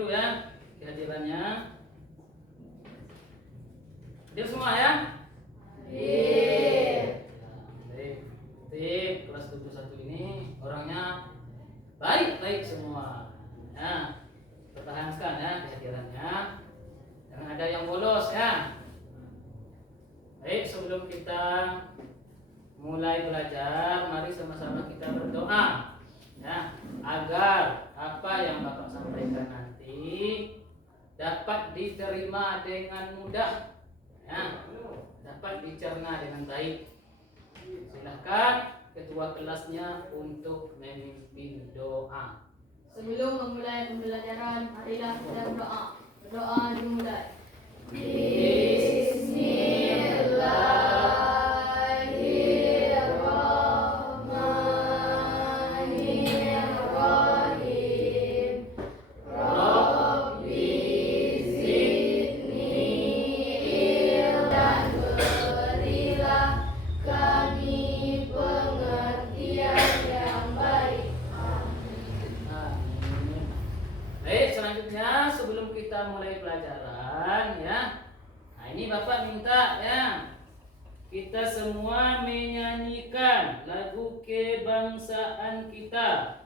dulu ya kehadirannya. Hadir semua ya? Baik, kelas 21 ini orangnya baik semua. Ya, pertahankan ya kehadirannya. Jangan ada yang bolos ya. Baik, sebelum kita mulai belajar, mari sama-sama kita berdoa ya, agar apa yang Bapak sampaikan nanti dapat diterima dengan mudah ya, dapat dicerna dengan baik. Silakan ketua kelasnya untuk memimpin doa. Sebelum memulai pembelajaran, marilah kita berdoa. Berdoa dimulai. Bismillahirrahmanirrahim. Rabbi zidni ilman, berilah kami pengertian yang baik. Amin. Baik, selanjutnya sebelum kita mulai pelajaran ya, nah ini Bapak minta ya, kita semua menyanyikan lagu kebangsaan kita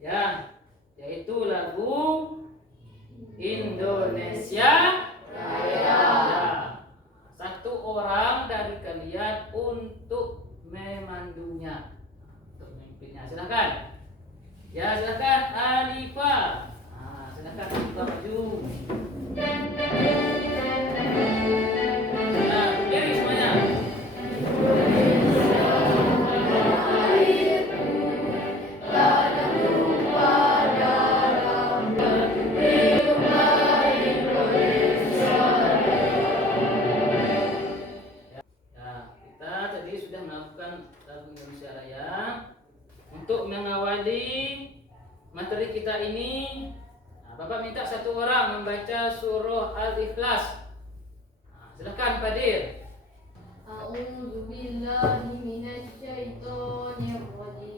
ya, yaitu lagu Indonesia Raya. Satu orang dari kalian untuk memandunya, untuk memimpinnya. Silakan. Ya, silakan Alifa. Nah, silakan Alifa maju. Nah, berdiri semuanya. Ya, kita tadi sudah melakukan lagu Indonesia Raya. Untuk mengawali materi kita ini, nah, Bapak minta satu orang membaca surah Al-Ikhlas. Nah, silakan Pak Dir. A'udzu billahi minasyaitonir rajim.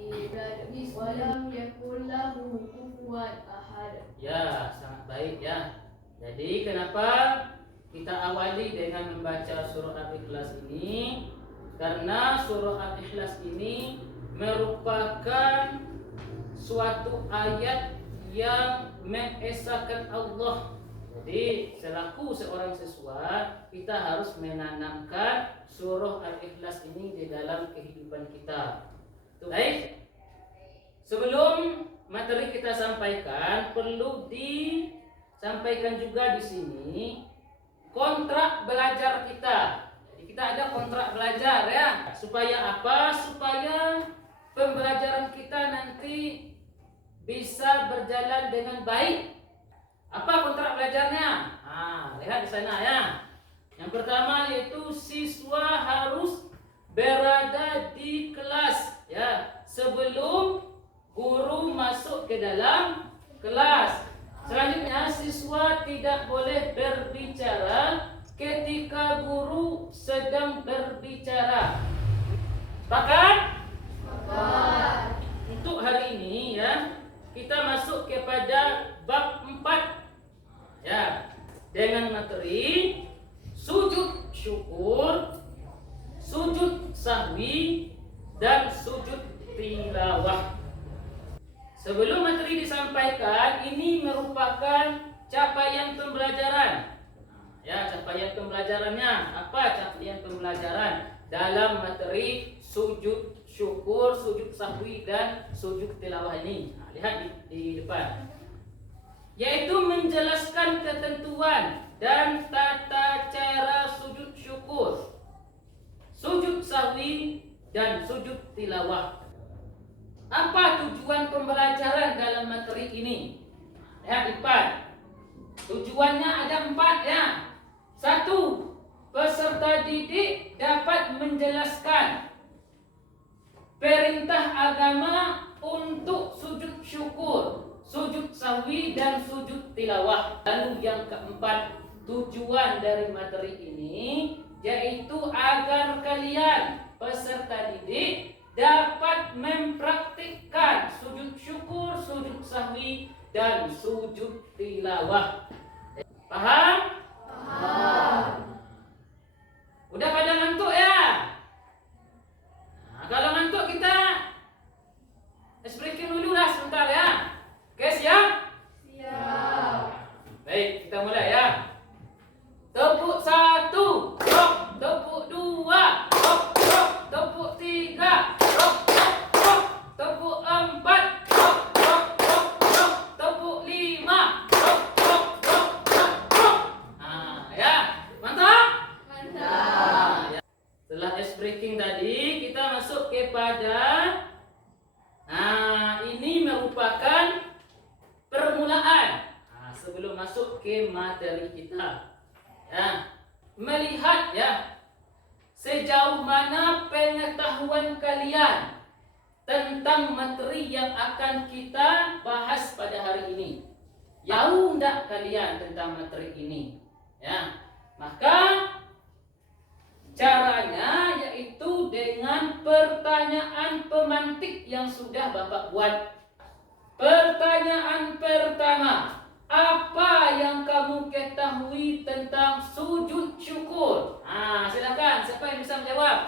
Wa lam yakul lahu kufuwan ahad. Ya, sangat baik ya. Jadi kenapa kita awali dengan membaca surah Al-Ikhlas ini? Karena surah Al-Ikhlas ini merupakan suatu ayat yang mengesahkan Allah. Jadi selaku seorang siswa, kita harus menanamkan surah Al-Ikhlas ini di dalam kehidupan kita. Baik. Sebelum materi kita sampaikan, perlu disampaikan juga di sini kontrak belajar kita. Jadi kita ada kontrak belajar ya. Supaya apa? Supaya pembelajaran kita nanti bisa berjalan dengan baik. Apa kontrak belajarnya? Nah, lihat di sana ya. Yang pertama yaitu siswa harus berada di kelas ya sebelum guru masuk ke dalam kelas. Selanjutnya siswa tidak boleh berbicara ketika guru sedang berbicara. Sepakat? Untuk hari ini ya, kita masuk kepada bab 4 ya, dengan materi sujud syukur, sujud sahwi, dan sujud tilawah. Sebelum materi disampaikan, ini merupakan capaian pembelajaran. Ya, capaian pembelajarannya apa? Capaian pembelajaran dalam materi sujud syukur, sujud sahwi, dan sujud tilawah ini. Nah, lihat di depan. Yaitu menjelaskan ketentuan dan tata cara sujud syukur, sujud sahwi, dan sujud tilawah. Apa tujuan pembelajaran dalam materi ini? Lihat di depan. Tujuannya ada 4 ya. 1. Peserta didik dapat menjelaskan perintah agama untuk sujud syukur, sujud sahwi, dan sujud tilawah. Lalu yang keempat, tujuan dari materi ini yaitu agar kalian peserta didik dapat mempraktikkan sujud syukur, sujud sahwi, dan sujud tilawah. Paham? Udah pada ngantuk ya? Nah, kalau ngantuk kita ice breaking dulu lah sebentar ya. Oke, siap? Siap. Baik, kita mulai ya. Tepuk 1, rock. Tepuk 2, rock, rock. Tepuk 3, rock, rock, rock. Tepuk 4, rock, rock, rock, rock. Tepuk 5, rock, rock, rock, rock, rock. Nah, ya. Mantap? Mantap. Ya. Setelah ice breaking tadi, kita masuk kepada ini merupakan permulaan. Sebelum masuk ke materi kita. Ya. Melihat ya sejauh mana pengetahuan kalian tentang materi yang akan kita bahas pada hari ini. Jauh enggak kalian tentang materi ini? Ya. Maka caranya yaitu dengan pertanyaan pemantik yang sudah Bapak buat. Pertanyaan pertama, apa yang kamu ketahui tentang sujud syukur? Silakan, siapa yang bisa menjawab?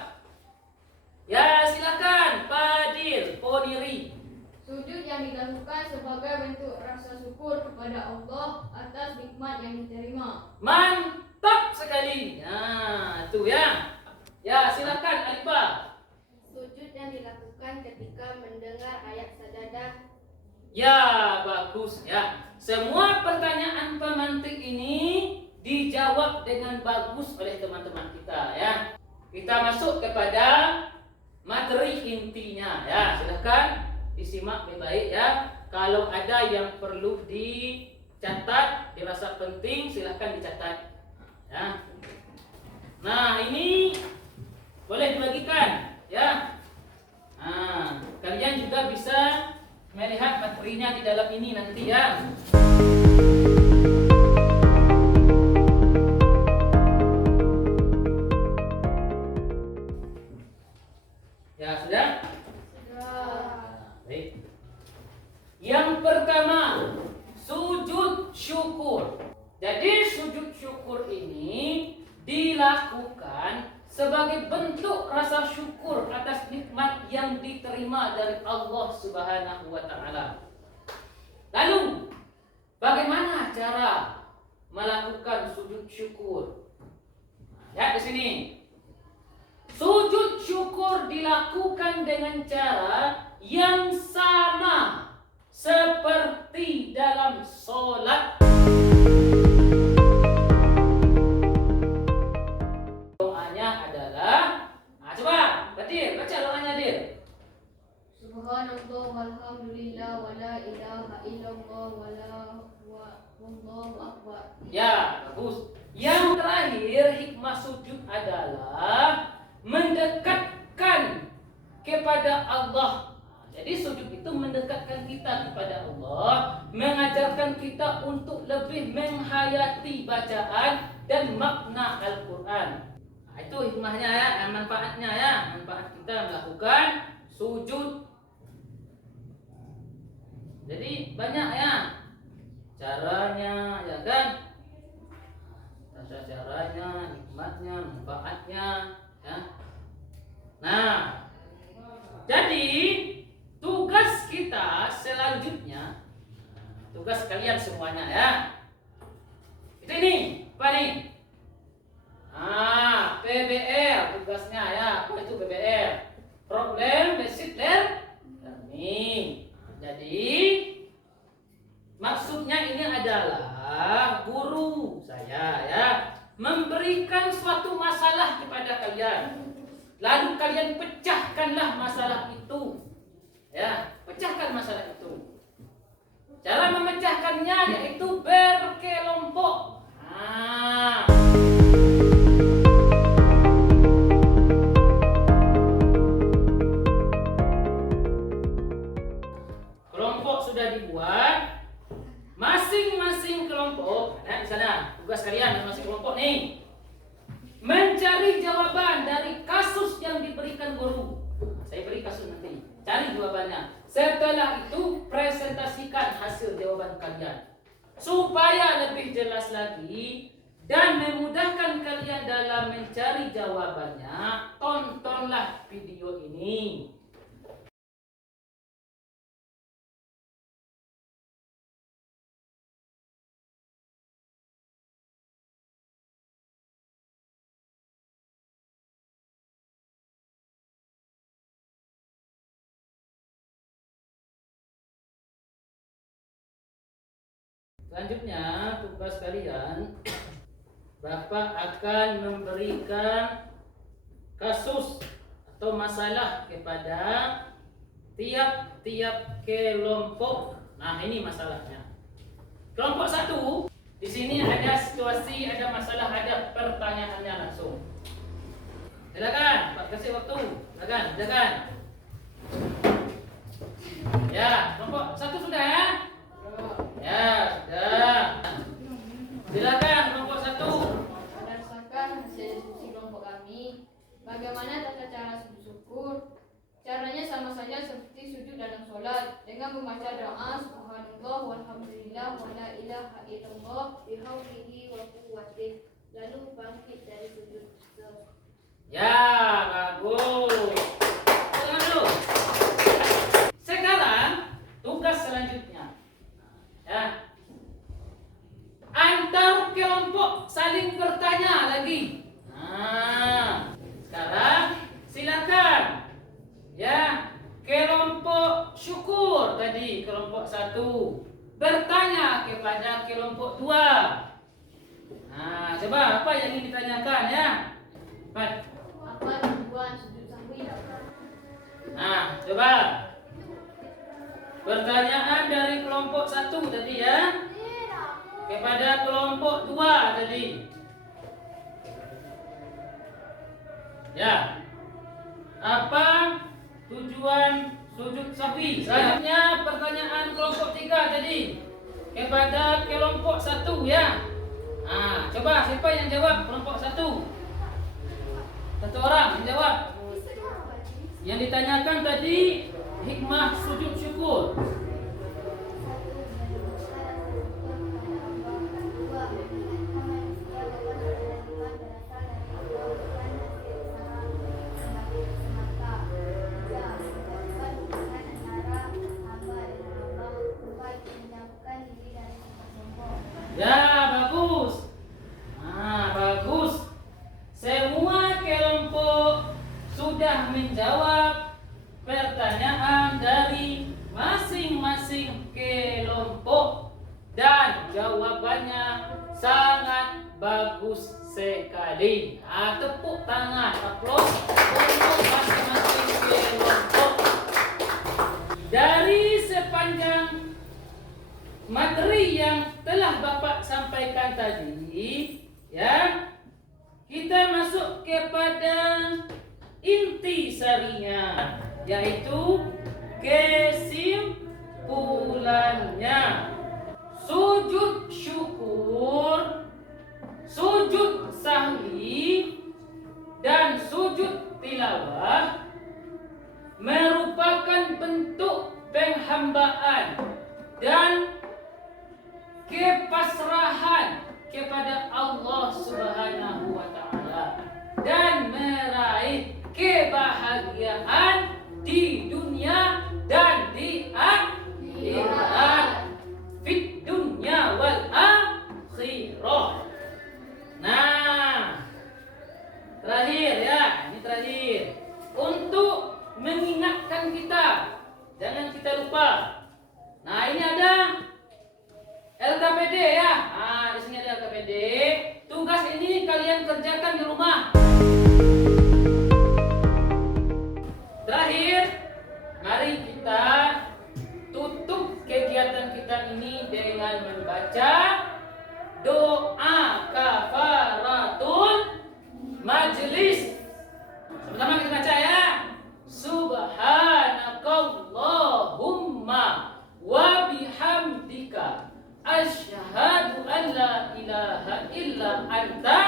Ya, silakan, Padil, Podiri. Sujud yang dilakukan sebagai bentuk rasa syukur kepada Allah atas nikmat yang diterima. Mantap sekali. Itu ya. Ya, silakan Alifah. Sujud yang dilakukan ketika mendengar ayat sajadah. Ya, bagus ya. Semua pertanyaan pemantik ini dijawab dengan bagus oleh teman-teman kita ya. Kita masuk kepada materi intinya ya. Silakan disimak baik-baik ya. Kalau ada yang perlu dicatat, dirasa penting, silakan dicatat ya. Nah, ini boleh dibagikan ya. Kalian juga bisa melihat materinya di dalam ini nanti ya. Ya, sudah? Baik. Yang pertama, sujud syukur. Jadi sujud syukur ini dilakukan sebagai bentuk rasa syukur atas nikmat yang diterima dari Allah Subhanahu wa taala. Lalu, bagaimana cara melakukan sujud syukur? Lihat di sini. Sujud syukur dilakukan dengan cara yang sama seperti dalam sholat. Coba, Badir, baca doanya Dir. Subhanallah walhamdulillah wala ilaha illallah wallahu akbar. Ya, bagus. Yang terakhir, hikmah sujud adalah mendekatkan kepada Allah. Jadi sujud itu mendekatkan kita kepada Allah, mengajarkan kita untuk lebih menghayati bacaan dan makna Al-Quran. Itu hikmahnya ya, manfaatnya ya, manfaat kita melakukan sujud. Jadi banyak ya caranya, ya kan? Caranya, hikmatnya, manfaatnya, ya. Nah, jadi tugas kita selanjutnya, tugas kalian semuanya ya. Itu ini, apa nih? PBR tugasnya ya. Apa itu PBR? Problem Basic Learning. Jadi maksudnya ini adalah guru saya ya memberikan suatu masalah kepada kalian. Lalu kalian pecahkanlah masalah itu. Ya, pecahkan masalah itu. Cara memecahkannya yaitu berkelompok. Kelompok sudah dibuat. Masing-masing kelompok, di sana tugas kalian masing-masing kelompok nih, mencari jawaban dari kasus yang diberikan guru. Saya beri kasus nanti. Cari jawabannya. Setelah itu presentasikan hasil jawaban kalian. Supaya lebih jelas lagi dan memudahkan kalian dalam mencari jawabannya, tontonlah video ini. Selanjutnya, tugas kalian, Bapak akan memberikan kasus atau masalah kepada tiap-tiap kelompok. Nah, ini masalahnya. Kelompok 1, di sini ada situasi, ada masalah, ada pertanyaannya langsung. Silakan, Pak kasih waktu. Silakan. Ya, kelompok 1 sudah ya? Ya, sudah. Silakan kelompok 1. Berdasarkan hasil diskusi kelompok kami, bagaimana tata cara sujud syukur? Caranya sama saja seperti sujud dalam sholat, dengan membaca doa subhanallah walhamdulillah wa la ilaha illallah bihaulihi wa quwwatih, lalu bangkit dari sujud. Ya, bagus. Tengok dulu. Sekarang tugas selanjutnya. Ya. Antar kelompok saling bertanya lagi. Nah, sekarang silakan. Ya, kelompok syukur tadi, kelompok 1 bertanya kepada kelompok 2. Nah, coba apa yang ingin ditanyakan ya? Apa tujuan sujud sahwi? Nah, coba. Pertanyaan dari kelompok 1 tadi ya. Kepada kelompok 2 tadi. Ya. Apa tujuan sujud sahwi? Selanjutnya pertanyaan kelompok 3 tadi. Kepada kelompok 1 ya. Nah, coba siapa yang jawab kelompok 1? Satu orang yang jawab. Yang ditanyakan tadi hikmah sujud syukur. Ya, bagus. Nah, bagus. Semua kelompok sudah menjawab pertanyaan dari masing-masing kelompok dan jawabannya sangat bagus sekali. Tepuk tangan, aplaus untuk masing-masing kelompok. Dari sepanjang materi yang telah Bapak sampaikan tadi, ya, kita masuk kepada inti sarinya, yaitu kesimpulannya. Sujud syukur, sujud sahwi, dan sujud tilawah merupakan bentuk penghambaan dan kepasrahan kepada Allah Subhanahu wa taala dan meraih kebahagiaan di dunia dan di akhirat, fit dunya wal akhirah. Nah, terakhir ya, ini terakhir untuk mengingatkan kita, jangan kita lupa. Nah, ini ada LKPD ya. Nah, di sini ada LKPD. Tugas ini kalian kerjakan di rumah. Terakhir, mari kita tutup kegiatan kita ini dengan membaca doa kafaratul majlis. Sama-sama kita baca ya. Subhanakallahumma wa bihamdika asyhadu an la ilaha illa anta